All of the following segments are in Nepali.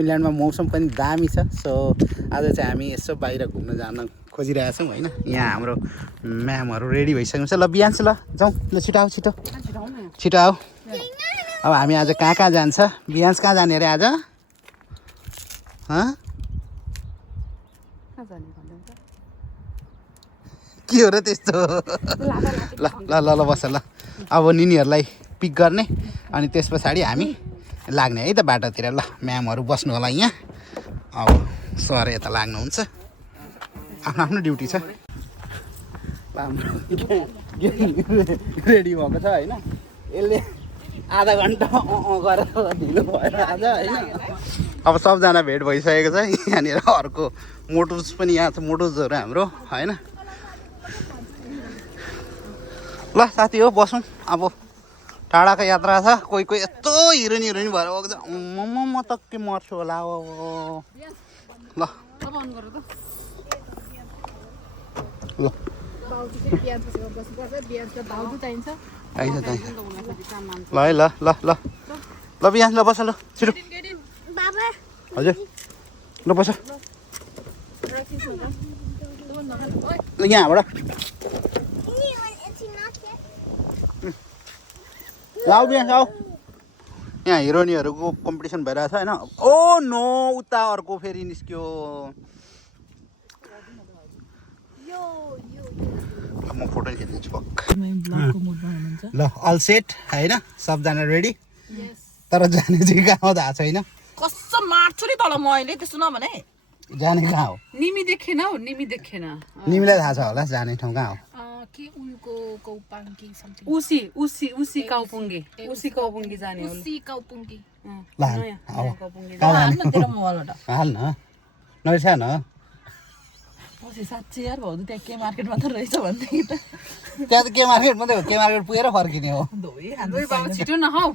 फिनल्यान्डमा मौसम पनि दामी छ। सो आज चाहिँ हामी यसो बाहिर घुम्न जान खोजिरहेका छौँ होइन। यहाँ हाम्रो म्यामहरू रेडी भइसकेको छ। ल बिहान ल जाउँ, ल छिटो आऊ, छिटो छिटो आऊ। अब हामी आज कहाँ कहाँ जान्छ? बिहान कहाँ जाने अरे आज? के हो र त्यस्तो? ल ल ल ल बस ल। अब निनीहरूलाई पिक गर्ने अनि त्यस पछाडि हामी लाग्ने है त बाटोतिर। ल म्यामहरू बस्नु होला यहाँ। अब सर यता लाग्नुहुन्छ, आफ्नो आफ्नो ड्युटी छ। रेडी भएको छ होइन। यसले आधा घन्टा गरेर ढिलो भएर आज होइन। अब सबजना भेट भइसकेको छ। यहाँनिर अर्को मोटुज पनि यहाँ छ, मोटुजहरू हाम्रो होइन। ल साथी हो बसौँ। अब टाढाको यात्रा छ। कोही कोही यस्तो हिरोइन हिरोइन भएर गएको छ। म त के मर्छु होला। ल ल ल है ल ल ल ल बिहान ल बस ल छिटो हजुर ल बस ल यहाँबाट लाउ बिहान लाउ। यहाँ हिरोइनहरूको कम्पिटिसन भइरहेछ होइन। ओ नो उता अर्को फेरि निस्क्यो। म फोटो खिचिदिन्छु ल। अल सेट होइन, सबजना रेडी। तर जाने चाहिँ कहाँ हो थाहा छैन। कसम मार्छु नि तल म अहिले त्यस्तो नभने। जाने कहाँ हो? निमी देखेन हौ, निमी देखेन। निमीलाई थाहा छ होला जाने ठाउँ कहाँ हो? के उनको कौपाङ्गी समथिङ। उसी उसी उसी काउपुङ्गी, उसी काउपुङ्गी जाने हो। उसी काउपुङ्गी ल हाल न नरिस न। पछि 700 यार भाउजू त्यहाँ के मार्केट मात्र रहेछ भन्दै त। त्यहाँ त के मार्केट मात्रै हो, के मार्केट पुगेर फर्किने हो। दुई बाबु छिटो न हौ,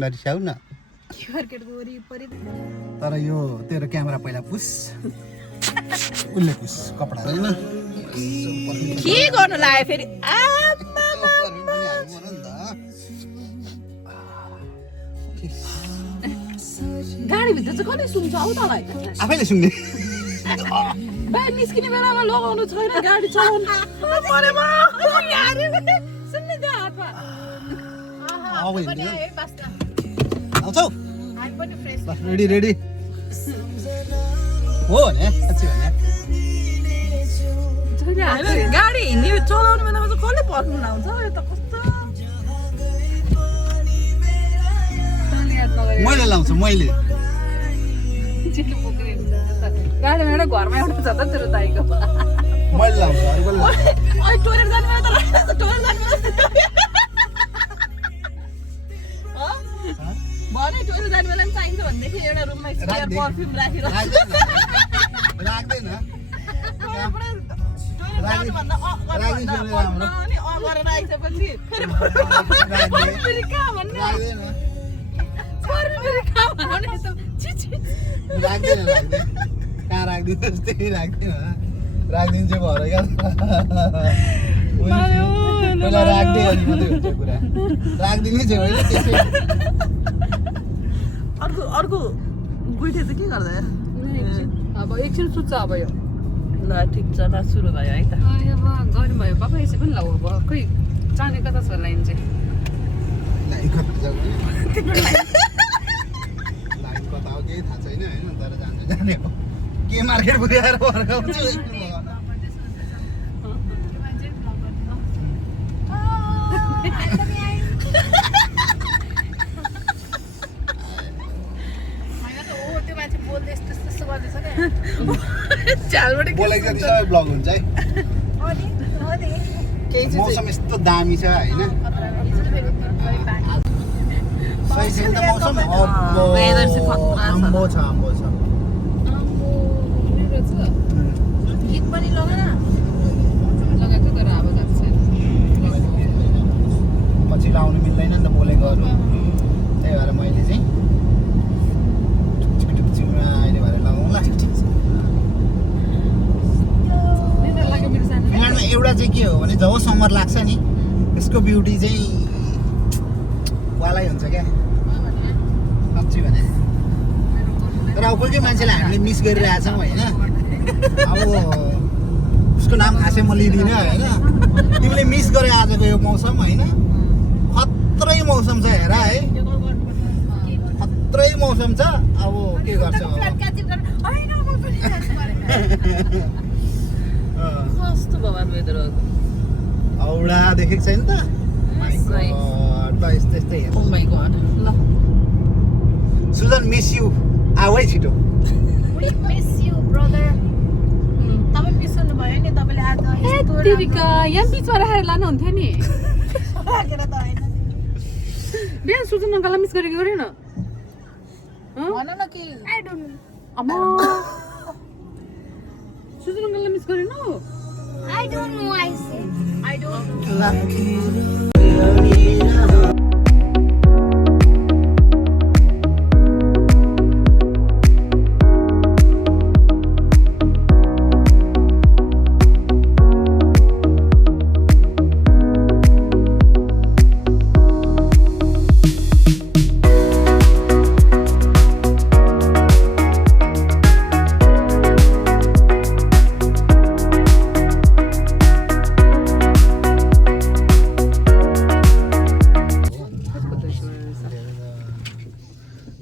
नरिसाउ न। के मार्केटको वरिपरि। तर यो तेरो क्यामेरा पहिला पुस, उसले पुस कपडा होइन। के गर्नु लाग्यो फेरि? गाडीभित्र चाहिँ कति सुन्छ हौ तँलाई? आफैले सुन्ने। बाहिर निस्किने बेलामा लगाउनु छैन गाडी चलाउनु। सुन्ने त्यहाँ हातमा आउँछौ रेडी रेडी हो भने साँच्ची भने गाडी हिँड्ने चलाउने बेलामा चाहिँ कसले पर्नु आउँछ? यो त कस्तो मैले लाउँछु मैले। गाडीमा एउटा घरमा एउटा छ त तेरो दाइको। मैले लाउँछु अरूले टोइलेट जाने बेला त टोइलेट जाने भने टोइलेट जाने बेला पनि चाहिन्छ भनेदेखि एउटा रुममा स्पेयर परफ्युम राखेर राख्दैन। कहाँ राखिदिनु त्यही राख्दैन, राखिदिन्छु भएर क्या पहिला राख्दै अनि मात्रै हुन्छ कुरा। राखिदिने चाहिँ होइन त्यसै। अर्को अर्को गुइठे चाहिँ के गर्दा अब एकछिन सुत्छ अब यो। ल ठिक छ ल सुरु भयो है त। अब गर्नुभयो पापा यसै पनि लाउ। अब खै जाने कता छ लाइन चाहिँ? लाइन कता हो केही थाहा छैन होइन। तर जाने जाने हो। के मार्केट पुगेर फर्काउँछु। बोलेको जति सबै ब्लग हुन्छ है। मौसम यस्तो दामी छ होइन। सही छ नि त मौसम। आम्बो छ आम्बो छ। गीत पनि लगाएन लगाएको तर अब जान्छ पछि लाउनु मिल्दैन नि त बोलेकोहरू। त्यही भएर मैले चाहिँ अहिले भएर लगाउँला। फिनल्यान्डमा एउटा चाहिँ के हो भने जब समर लाग्छ नि यसको ब्युटी चाहिँ वालै हुन्छ क्या साँच्ची भने। तर अब कोही कोही मान्छेलाई हामीले मिस गरिरहेछौँ होइन अब उसको नाम खासै म लिँदिनँ होइन तिमीले मिस गरे आजको यो मौसम होइन खत्रै मौसम छ हेर है खत्रै मौसम छ अब के गर्छ कस्तो भगवान् वेदर औडा देखेको छैन त यस्तै ओ माय गॉड ल सुजन मिस यु आऊ है छिटो We miss you, brother. तपाईँ मिस हुनुभयो नि तपाईँले आज तिरिका यहाँ बिचमा राखेर लानुहुन्थ्यो नि राखेर त होइन बिहान सुजन अङ्कललाई मिस गरेको गरेन भन न कि अम्मा सुजन अङ्कललाई मिस गरेन I don't know, I said. I don't know.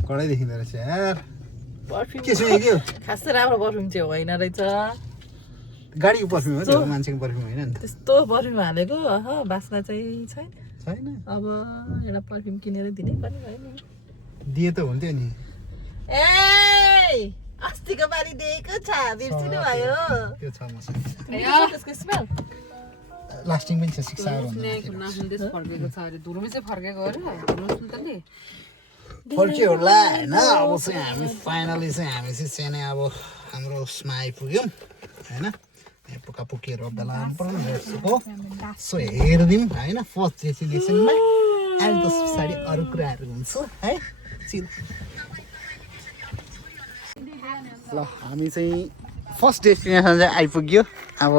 कडै देखिँदो रहेछ यार पर्फ्युम के सुनेको खासै राम्रो पर्फ्युम चाहिँ होइन रहेछ गाडीको पर्फ्युम हो त्यो मान्छेको पर्फ्युम होइन नि त त्यस्तो पर्फ्युम हालेको बास्ना चाहिँ छैन छैन अब एउटा पर्फ्युम किनेर दिनै पर्ने भयो नि दिए त हुन्थ्यो नि ए अस्तिको पालि दिएको छ बिर्सिनु भयो त्यो छ मसँग त्यसको स्मेल लास्टिङ पनि छ 6 आवर फर्केको छ अरे धुरुमै चाहिँ फर्केको अरे सुन्तले फर्क्यो होला होइन अब चाहिँ हामी फाइनली चाहिँ हामी चाहिँ नै अब हाम्रो उसमा आइपुग्यौँ होइन पुकापुकीहरू अब बेला पर्ने सो हेरिदिउँ होइन फर्स्ट डेस्टिनेसनमा अनि त्यस पछाडि अरू कुराहरू हुन्छ है ल हामी चाहिँ फर्स्ट डेस्टिनेसन चाहिँ आइपुग्यो अब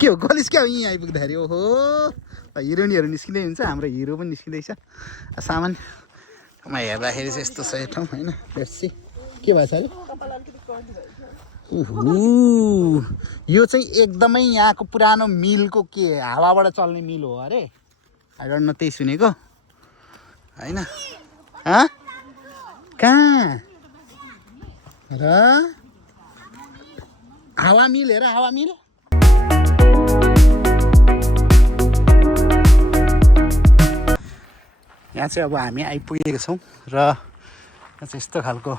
के हो गलिस क्या हो यहीँ आइपुग्दाखेरि ओहो हिरोइनहरू निस्किँदै हुन्छ हाम्रो हिरो पनि निस्किँदैछ सामानमा हेर्दाखेरि चाहिँ यस्तो छ यो ठाउँ होइन हेर्सी के भएछ अरे यो चाहिँ एकदमै यहाँको पुरानो मिलको के हावाबाट चल्ने मिल हो अरे आई डोन्ट नो त्यही सुनेको होइन कहाँ र हावा मिल हेर हावा मिल यहाँ चाहिँ अब हामी आइपुगेको छौँ र यहाँ चाहिँ यस्तो खालको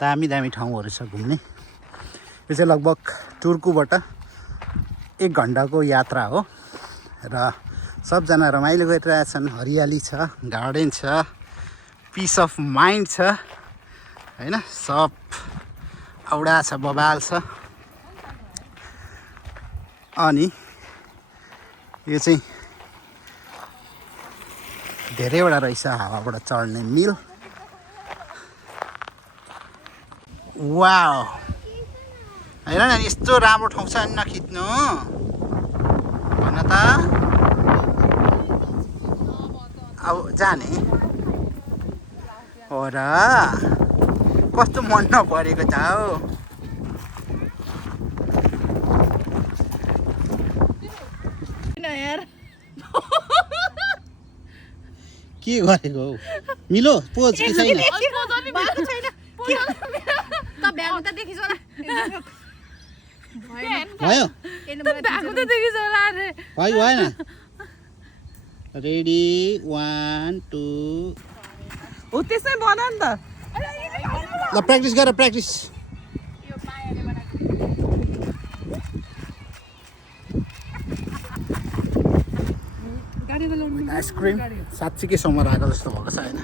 दामी दामी ठाउँहरू छ घुम्ने यो चाहिँ लगभग टुर्कुबाट 1 घन्टाको यात्रा हो र सबजना रमाइलो गरिरहेछन् हरियाली छ गार्डन छ पिस अफ माइन्ड छ होइन सब औडा छ बबाल छ अनि यो चाहिँ धेरैवटा रहेछ हावाबाट चढ्ने मिल वाउ हेर न यस्तो राम्रो ठाउँ छ अनि नखिच्नु भन त अब जाने हो र कस्तो मन नपरेको छ हौ के गरेको हौ मिलो पोज कि छैन भयो भएन रेडी 1 2 हो त्यसै बना नि त ल प्र्याक्टिस गर प्र्याक्टिस आइसक्रिम साँच्चीकै समर आएको जस्तो भएको छ होइन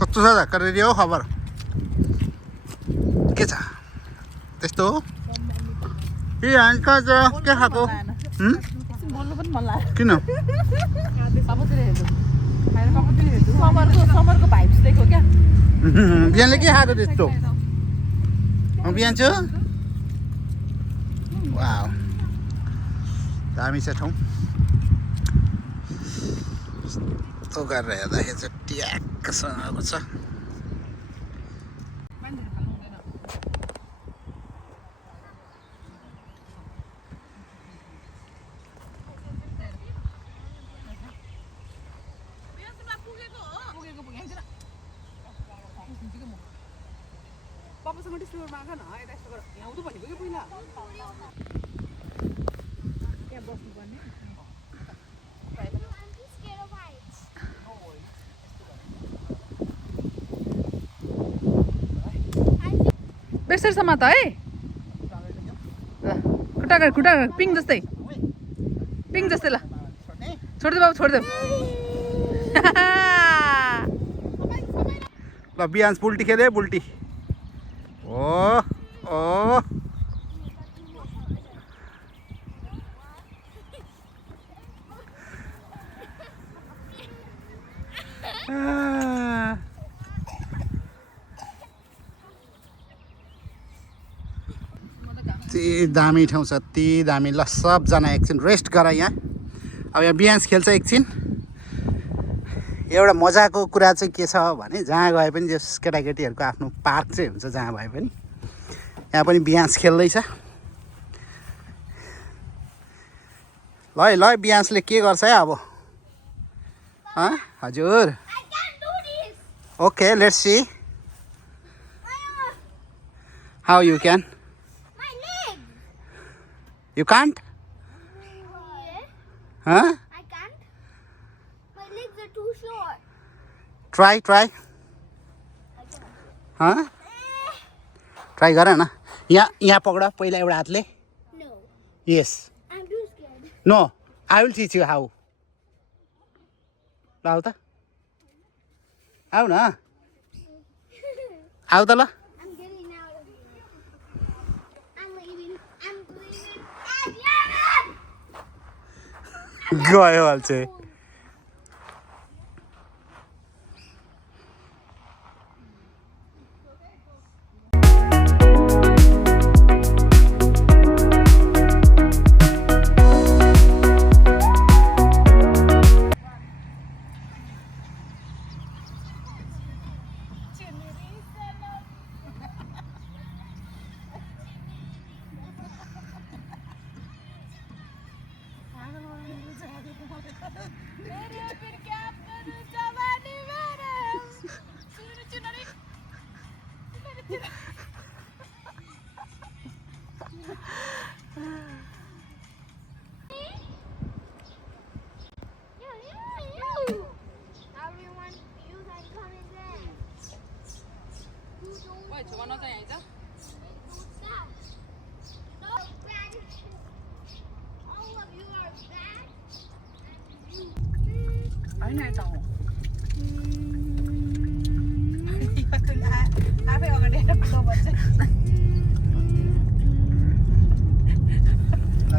कस्तो छ झक्का रेडी हो खबर के छ त्यस्तो हो के हान्छ के खाएको बोल्नु पनि मन लाग्यो किन समरको भाइब्स देख्यो क्या बिहानले के खाएको त्यस्तो बिहान छु वाउ दामी छ ठाउँ यस्तो गरेर हेर्दाखेरि चाहिँ ट्याक्कसँग आएको छ पापासँग डिस्प्लेमा माग न यता यस्तो गर यहाँ आउँदो भनेको कि पहिला त्यहाँ बस्नुपर्ने बेसर समात है ल खुट्टा पिङ जस्तै ल छोडिदेऊ बाबु छोडिदेऊ ल बिहान बुल्टी खेले बुल्टी ओ यति दामी ठाउँ छ यति दामी ल सबजना एकछिन रेस्ट गर यहाँ अब यहाँ बिहान खेल्छ एकछिन एउटा मजाको कुरा चाहिँ के छ भने जहाँ गए पनि जस केटाकेटीहरूको आफ्नो पार्क चाहिँ हुन्छ जहाँ भए पनि यहाँ पनि बिहान्स खेल्दैछ ल बिहान्सले के गर्छ है अब हजुर okay let's see how you can you can't try try गर न यहाँ पक्ड पहिला एउटा हातले यस no I will teach you how ल आऊ त आऊ न आऊ त ल गयो अल्छे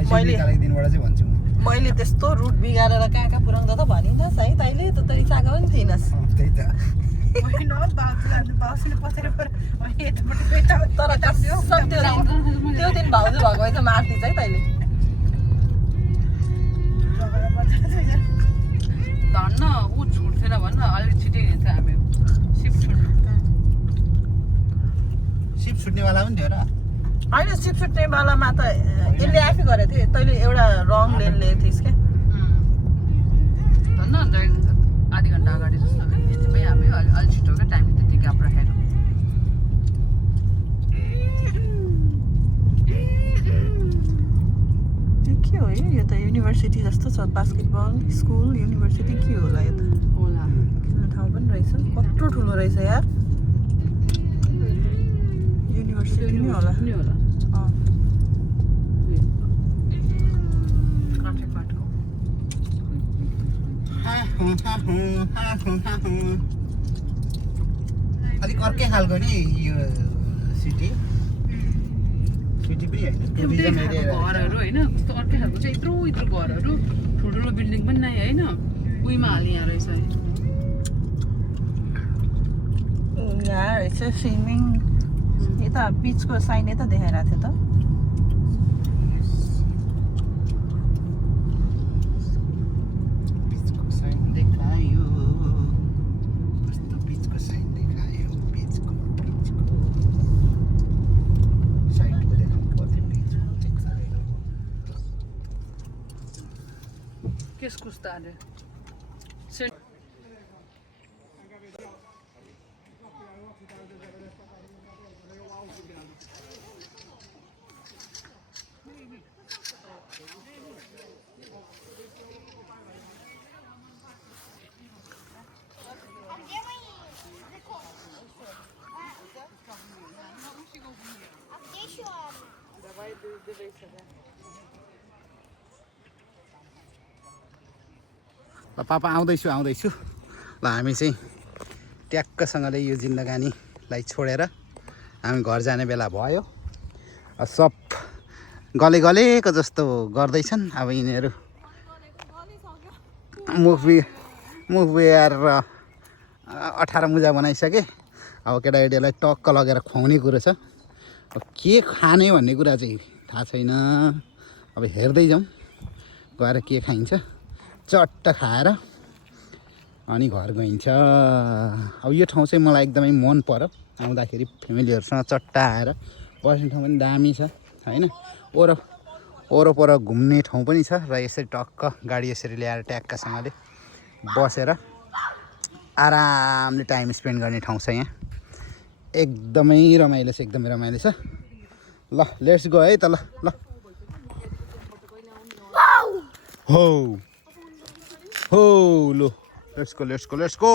मैले त्यस्तो रुट बिगारेर कहाँ पुऱ्याउँदा त भनिनस् है तैँले त रिसाएको पनि थिइनस् त्यही त तर त्यो दिन भाउजू भएको भए त मार्थिस् है तैँले धन्न ऊ छुट्थेन भन्न अलिक छिटै हिँड्छ हामी सिप छुट्नेवाला पनि थियो र होइन सिप छुट्ने बेलामा त यसले आफै गरेको थियो तैँले एउटा रङ लेन लिएको थिइस् क्या धन्न आधी घन्टा अगाडि जस्तो यतिमै हामी अलिक छिटो क्या टाइम त्यतिकै अब राखेर के हो यो त युनिभर्सिटी जस्तो छ बास्केटबल स्कुल युनिभर्सिटी के होला यो त होला खेल्ने ठाउँ पनि रहेछ कत्रो ठुलो रहेछ यार युनिभर्सिटी नै होला अलिक अर्कै खालको नि यो सिटी पनि घरहरू होइन कस्तो अर्कै खालको चाहिँ यत्रो घरहरू ठुल्ठुलो बिल्डिङ पनि नै होइन उहीमा हाल्ने यहाँ रहेछ यहाँ रहेछ स्विमिङ यता बिचको साइन यता देखाइरहेको थियो त केस कुस्ता अरे ल पापा आउँदैछु ल हामी चाहिँ ट्याक्कसँगले यो जिन्दगानीलाई छोडेर हामी घर जाने बेला भयो सब गलेको जस्तो गर्दैछन् अब यिनीहरू मुख बिहार 18 मुजा बनाइसके अब केटाकेटीहरूलाई टक्क लगेर खुवाउने कुरो छ अब के खाने भन्ने कुरा चाहिँ थाहा छैन अब हेर्दै जाउँ गएर के खाइन्छ चट्ट खाएर अनि घर गइन्छ अब यो ठाउँ चाहिँ मलाई एकदमै मन पर्यो आउँदाखेरि फ्यामिलीहरूसँग चट्ट आएर बस्ने ठाउँ पनि दामी छ हैन वरपर घुम्ने ठाउँ पनि छ र यसरी टक्क गाडी यसरी ल्याएर ट्याक्कसँगले बसेर आरामले टाइम स्पेन्ड गर्ने ठाउँ छ यहाँ एकदमै रमाइलो छ ल लेट्स गो है त ल हो लो लेट्स गो